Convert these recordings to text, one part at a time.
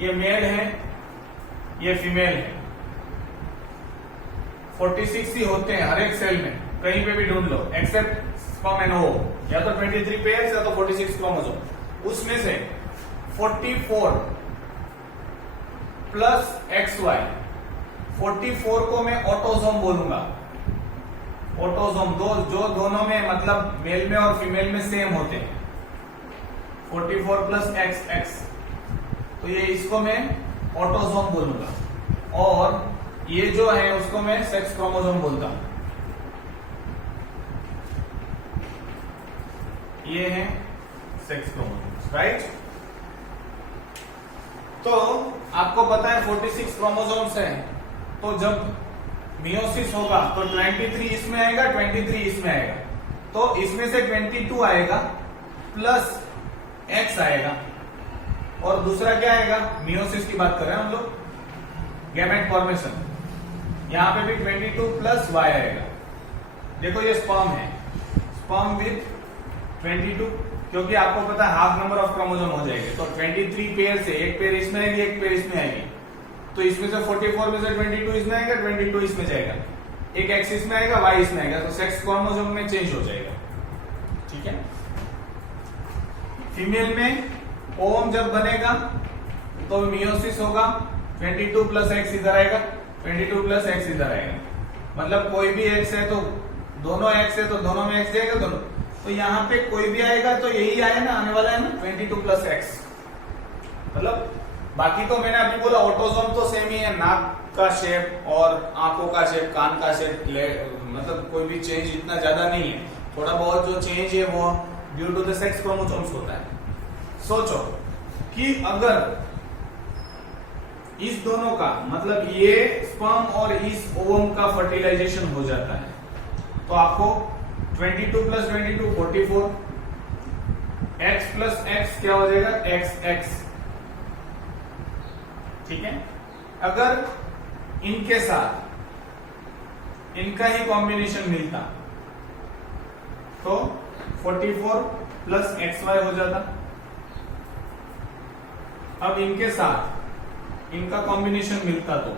ये मेल है, ये फीमेल है। 46 ही होते हैं हर एक सेल में, कहीं पे भी ढूंढ लो एक्सेप्ट स्पर्म एंड ओवम, या तो 23 पेयर्स या तो 46 क्रोमोसोम। उसमें से 44 प्लस XY, 44 को मैं ऑटोसोम बोलूंगा। ऑटोसोम जो दोनों में मतलब मेल में और फीमेल में सेम होते हैं। 44 प्लस XX, तो ये इसको मैं ऑटोसोम बोलूंगा, और ये जो है उसको मैं सेक्स क्रोमोसोम बोलता हूं। ये है सेक्स क्रोमोसोम, राइट। तो आपको पता है 46 क्रोमोसोम्स हैं, तो जब मियोसिस होगा तो 23 इसमें आएगा, 23 इसमें आएगा, तो इसमें से 22 आएगा प्लस X आएगा, और दूसरा क्या आएगा, मियोसिस की बात कर रहे हैं हम लोग, गैमेट फॉर्मेशन, यहां पे भी 22 प्लस Y आएगा। देखो ये स्पर्म है, स्पर्म विथ 22, क्योंकि आपको पता है हाफ नंबर ऑफ क्रोमोसोम हो जाएंगे, तो 23 पेयर से एक पेयर इसमें आएगी, एक पेयर इसमें आएगी, तो इसमें से 44 में से 22 इसमें आएगा, 22 इसमें जाएगा, एक X इसमें आएगा, Y इसमें आएगा, तो सेक्स क्रोमोसोम में चेंज हो जाएगा, ठीक है। फीमेल में ओवम जब बनेगा तो मियोसिस होगा, 22 प्लस X इधर आएगा, 22 प्लस X इधर आएगा, मतलब कोई भी X है तो दोनों X है तो दोनों में X जाएगा दोनों, तो यहाँ पे कोई भी आएगा तो यही आया ना, आने वाला है ना 22 प्लस X, मतलब बाकी तो मैंने अभी बोला ऑटोसोम तो सेम ही है, नाक का शेप और आंखों का शेप, कान का शेप, मतलब कोई भी चेंज इतना ज्यादा नहीं है, थोड़ा बहुत जो चेंज है वो due to the sex chromosomes होता है। सोचो कि अगर इस दोनों का मतलब ये स्पर्म और इस ओवम का फर्टिलाइजेशन हो जाता है, तो आपको 22 प्लस 22 44, X प्लस X क्या हो जाएगा, XX, ठीक है। अगर इनके साथ इनका ही कॉम्बिनेशन मिलता तो 44 प्लस XY हो जाता। अब इनके साथ इनका कॉम्बिनेशन मिलता तो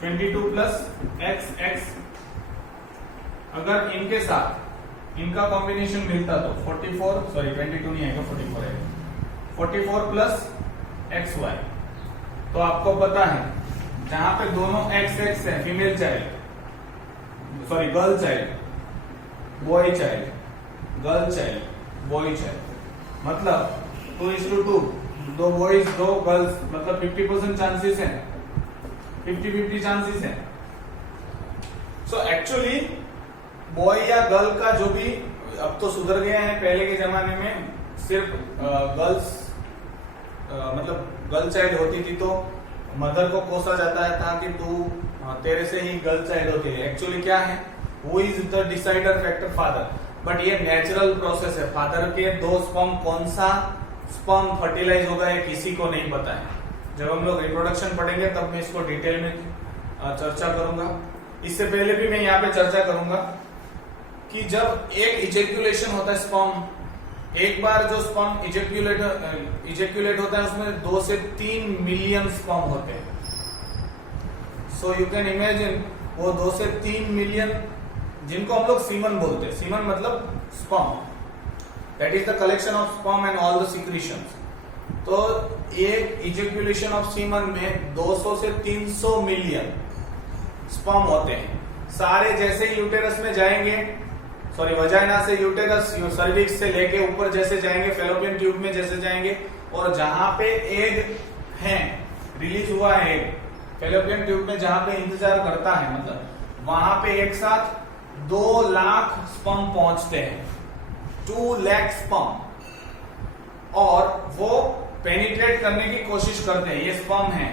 22 प्लस XX, अगर इनके साथ इनका कॉम्बिनेशन मिलता तो 22 नहीं आएगा, 44 आएगा, 44 प्लस XY, तो आपको पता है जहां पे दोनों XX है, female child girl child, boy child, girl child, boy child, मतलब 2:2, दो बॉयज दो गर्ल्स, मतलब 50% चांसेस है, 50-50 चांसेस है। सो एक्चुअली बॉय या गर्ल का जो भी, अब तो सुधर गए हैं, पहले के जमाने में सिर्फ गर्ल्स मतलब गर्ल चाइल्ड होती थी तो मदर को कोसा जाता है था कि तू तेरे से ही गर्ल चाइल्ड होती है। एक्चुअली क्या है, वो is the decider factor father, but ये नेचुरल प्रोसेस है, फादर के दो स्पर्म, कौन सा स्पर्म फर्टिलाइज होगा ये किसी को नहीं पता है। जब हम लोग रिप्रोडक्शन पढ़ेंगे तब मैं इसको डिटेल में चर्चा करूंगा। इससे पहले भी मैं यहाँ पे चर्चा करूंगा कि जब एक इजेक्यूलेशन होता है स्पर्म, एक बार जो स्पर्म इजेक्यूलेट होता है उसमें 2 से 3 मिलियन स्पर्म होते हैं। सो यू कैन इमेजिन वो 2 से 3 मिलियन, जिनको हम लोग सीमन बोलते हैं, सीमन मतलब sperm, that is the collection of sperm and all the secretions. तो एक इजेक्यूलेशन ऑफ सीमन में 200 से 300 मिलियन स्पर्म होते हैं। सारे जैसे यूटेरस में जाएंगे, सॉरी वजाइना से यूटेरस, सर्विक्स से लेके ऊपर जैसे जाएंगे, फेलोपियन ट्यूब में जैसे जाएंगे, और जहां पे एग है, रिलीज हुआ है एग, फेलोपियन ट्यूब में जहां पे इंतजार करता है, मतलब वहां पे एक साथ 2 लाख स्पर्म पहुंचते हैं, 2 लाख स्पर्म, और वो पेनिट्रेट करने की कोशिश करते हैं। ये स्पर्म है,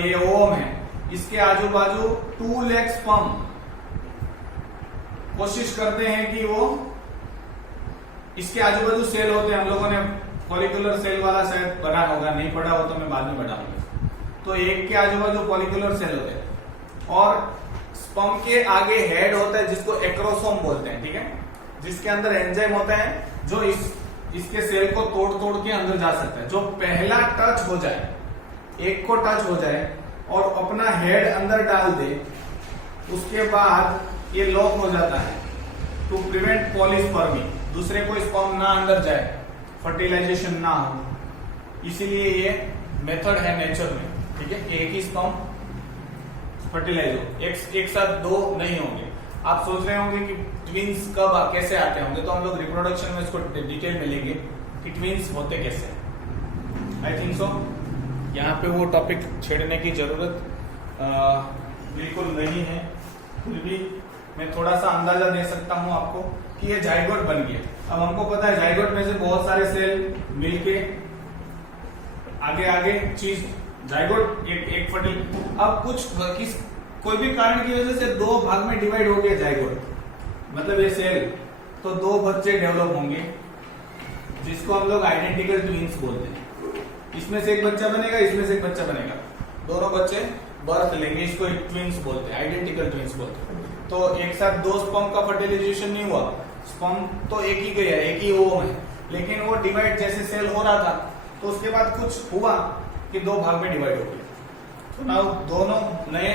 ये ओवम है, इसके आजू बाजू 2 लाख स्पर्म कोशिश करते हैं कि वो, इसके आजू बाजू सेल होते हैं, हम लोगों ने फॉलिकुलर सेल वाला शायद पढ़ा होगा, नहीं पढ़ा हो तो मैं बाद में बताऊंगा। तो एक के आजू बाजू फॉलिकुलर सेल होते हैं, और स्पर्म के आगे हेड होता है जिसको एक्रोसोम बोलते हैं, ठीक है, जिसके अंदर एंजाइम होता है जो इस इसके सेल को तोड़ तोड़ के अंदर जा सकता है। जो पहला टच हो जाए, एक को टच हो जाए और अपना हेड अंदर डाल दे, उसके बाद ये लॉक हो जाता है टू प्रिवेंट पॉलीस्पर्मी, दूसरे को स्पर्म ना अंदर जाए, फर्टिलाइजेशन ना हो। इसीलिए ये मेथड है नेचर में, ठीक है, एक ही स्पर्म फर्टिलाइज हो, एक साथ दो नहीं होंगे। आप सोच रहे होंगे कि ट्विंस कब कैसे आते होंगे, तो हम लोग रिप्रोडक्शन में इसको डिटेल में लेंगे कि ट्विंस होते कैसे। आई थिंक सो यहाँ पे वो टॉपिक छेड़ने की जरूरत बिल्कुल नहीं है, फिर भी मैं थोड़ा सा अंदाजा दे सकता हूँ आपको कि ये जाइगोट बन गया। अब हमको पता है जाइगोट में से बहुत सारे सेल मिलके आगे आगे चीज जाइगोट एक फर्टिल, अब कोई भी कारण की वजह से दो भाग में डिवाइड हो गया जाइगोट, मतलब ये सेल, तो दो बच्चे डेवलप होंगे जिसको हम लोग आइडेंटिकल ट्विंस बोलते हैं। इसमें से एक बच्चा बनेगा, इसमें से एक बच्चा बनेगा, दोनों बच्चे बर्थ लेंगे, इसको ट्विंस बोलते हैं, आइडेंटिकल ट्विंस बोलते हैं। तो एक साथ दो स्पर्म का फर्टिलाइजेशन नहीं हुआ, स्पर्म तो एक ही गया, एक ही ओवम है, लेकिन वो डिवाइड जैसे सेल हो रहा था तो उसके बाद कुछ हुआ कि दो भाग में डिवाइड हो गए, तो ना दोनों नए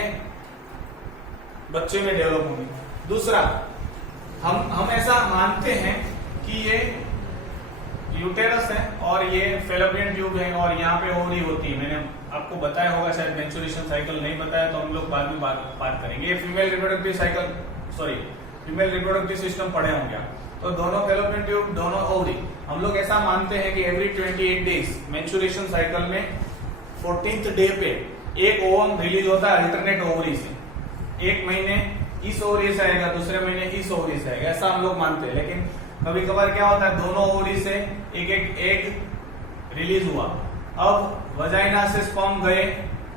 बच्चे में डेवलप होंगे। दूसरा, हम ऐसा मानते हैं कि ये यूटेरस है और ये फेलोपियन ट्यूब है और यहाँ पे ओवरी होती है। मैंने आपको बताया होगा, शायद मेंस्ट्रुएशन साइकिल नहीं बताया तो हम लोग बाद में बात करेंगे। ये female reproductive cycle, sorry female reproductive system पढ़े होंगे आप। तो दोनों फेलोपियन ट्यूब, दोनों ओवरी, हम लोग ऐसा मानते हैं कि एवरी 28 डेज मेंस्ट्रुएशन साइकिल में 14th डे पे एक ओवम रिलीज होता है अल्टरनेट ओवरी से। एक महीने इस ओवरी से आएगा, दूसरे महीने इस ओवरी से आएगा, ऐसा हम लोग मानते हैं। लेकिन कभी कभार क्या होता है, दोनों ओवरी से एक एक एग रिलीज हुआ, अब वजाइना से स्पर्म गए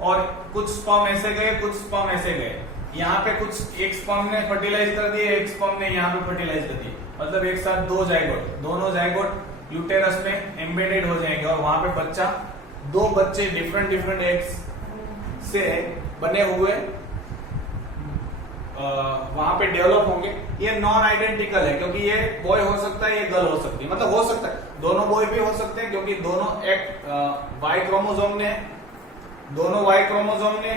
और कुछ स्पर्म ऐसे गए, कुछ स्पर्म ऐसे गए। यहाँ पे कुछ एक स्पर्म ने फर्टिलाइज कर दिए, एक स्पर्म ने यहाँ पे फर्टिलाइज कर दिए, मतलब एक साथ दो जाइगोट, दोनों जाइगोट यूटेरस में एम्बेडेड हो जाएंगे और वहां पे बच्चा, दो बच्चे डिफरेंट एग्स से बने हुए वहां पे डेवलप होंगे। ये नॉन आइडेंटिकल है क्योंकि ये बॉय हो सकता है, ये गर्ल हो सकती है, मतलब हो सकता है दोनों बॉय भी हो सकते हैं क्योंकि दोनों एक वाई क्रोमोसोम ने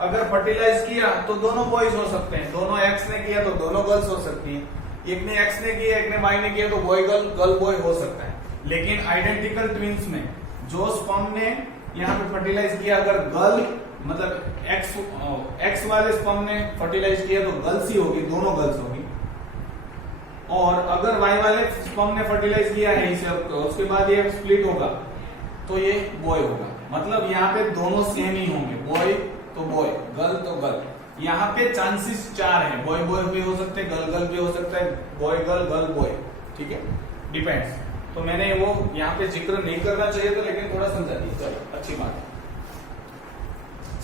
अगर फर्टिलाइज किया तो दोनों बॉयज हो सकते हैं, दोनों एक्स ने किया तो दोनों गर्ल्स हो सकती हैं, एक ने एक्स ने किया एक ने वाई ने किया तो बॉय गर्ल बॉय हो सकता है। लेकिन आइडेंटिकल ट्विंस में जो स्पर्म ने यहाँ पे फर्टिलाइज किया, अगर गर्ल मतलब एक्स वाले स्पर्म ने फर्टिलाइज किया तो गर्ल्स ही होगी, दोनों गर्ल्स होगी, और अगर वाई वाले स्पर्म ने फर्टिलाइज किया है इसे, उसके बाद ये स्प्लिट होगा तो ये बॉय होगा। मतलब यहाँ पे दोनों सेम ही होंगे, बॉय तो बॉय, गर्ल तो गर्ल। यहाँ पे चांसेस 4 है, बॉय बॉय भी हो सकते हैं, गर्ल गर्ल भी हो सकता है, बॉय गर्ल गर्ल बॉय, ठीक है, डिपेंड्स। तो मैंने वो यहाँ पे जिक्र नहीं करना चाहिए था, लेकिन थोड़ा समझा दिया, चलो अच्छी बात है।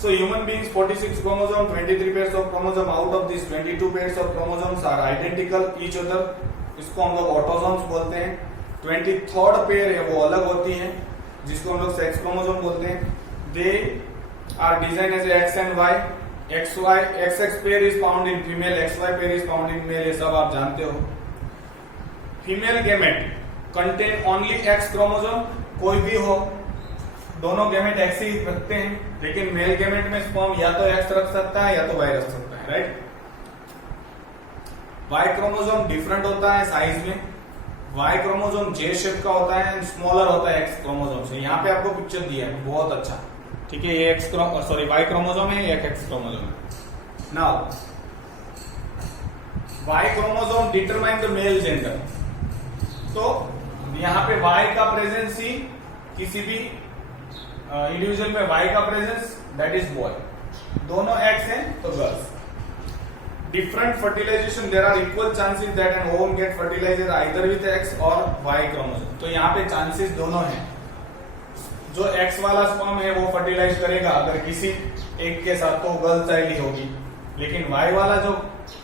So human beings 46 chromosome, 23 pairs of chromosome. Out of these 22 pairs of chromosomes are identical each other. इसको हम लोग ऑटोसोम्स बोलते हैं। 23rd पेयर है वो अलग होती है, जिसको हम लोग सेक्स क्रोमोसोम बोलते हैं। They are designed as X and Y. XX pair is found in female, XY pair is found in male. ये सब आप जानते हो। Female gamete contain only X chromosome, कोई भी हो, दोनों गैमेट एक्स ही रखते हैं, लेकिन मेल गैमेट में स्पर्म या तो एक्स रख सकता है या तो वाई रख सकता है, राइट। वाई क्रोमोसोम डिफरेंट होता है साइज में, वाई क्रोमोसोम जे शेप का होता है, स्मॉलर होता है एक्स क्रोमोसोम से। यहाँ पे आपको पिक्चर दिया है, बहुत अच्छा, ठीक है, ये वाई क्रोमोसोम है, एक एक्स क्रोमोसोम है। Now Y chromosome determine the male gender, तो यहाँ पे वाई का प्रेजेंस ही किसी भी इंडिविजुअल में वाई का प्रेजेंस, दैट इज बॉय, दोनों एक्स हैं तो girls. Different fertilization, there are equal chances that an ovum get fertilized either with X or Y chromosome. तो यहाँ पे चांसेस दोनों हैं, जो एक्स वाला स्पर्म है वो फर्टिलाइज करेगा अगर किसी एक के साथ तो गर्ल चाइल्ड ही होगी, लेकिन वाई वाला जो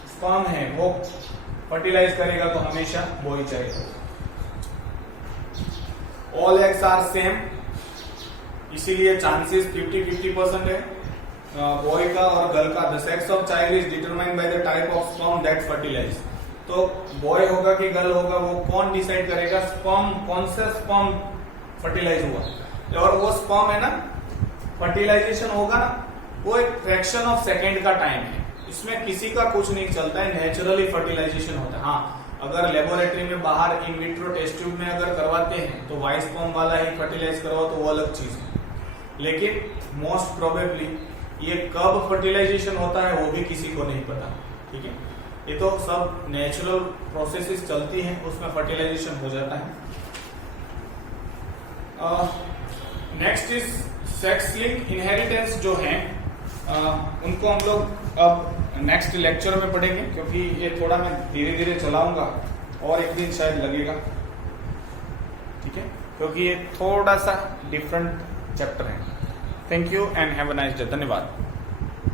स्पर्म है वो फर्टिलाइज करेगा तो हमेशा बॉय चाइल्ड होगा। ऑल एक्स आर सेम, इसीलिए चांसेस 50-50% है बॉय का और गर्ल का। The sex of child is determined by the type of sperm that fertilize. तो बॉय होगा कि गर्ल होगा वो कौन डिसाइड करेगा? स्पर्म, कौन सा स्पर्म फर्टिलाइज हुआ, और वो स्पर्म है ना, फर्टिलाइजेशन होगा ना, वो एक फ्रैक्शन ऑफ सेकेंड का टाइम है, इसमें किसी का कुछ नहीं चलता है, नेचुरली फर्टिलाइजेशन होता है। हाँ, अगर लेबोरेटरी में बाहर इन विट्रो टेस्ट ट्यूब में अगर करवाते हैं तो वाइस स्पर्म वाला ही फर्टिलाइज करवाओ तो वो अलग चीज है, लेकिन मोस्ट प्रोबेबली ये कब फर्टिलाइजेशन होता है वो भी किसी को नहीं पता। ठीक है, ये तो सब नेचुरल प्रोसेसेस चलती हैं, उसमें फर्टिलाइजेशन हो जाता है। Next is sex link inheritance जो है उनको हम लोग अब नेक्स्ट लेक्चर में पढ़ेंगे, क्योंकि ये थोड़ा मैं धीरे धीरे चलाऊंगा और एक दिन शायद लगेगा। ठीक है, क्योंकि ये थोड़ा सा डिफरेंट चैप्टर है। Thank you and have a nice day. धन्यवाद।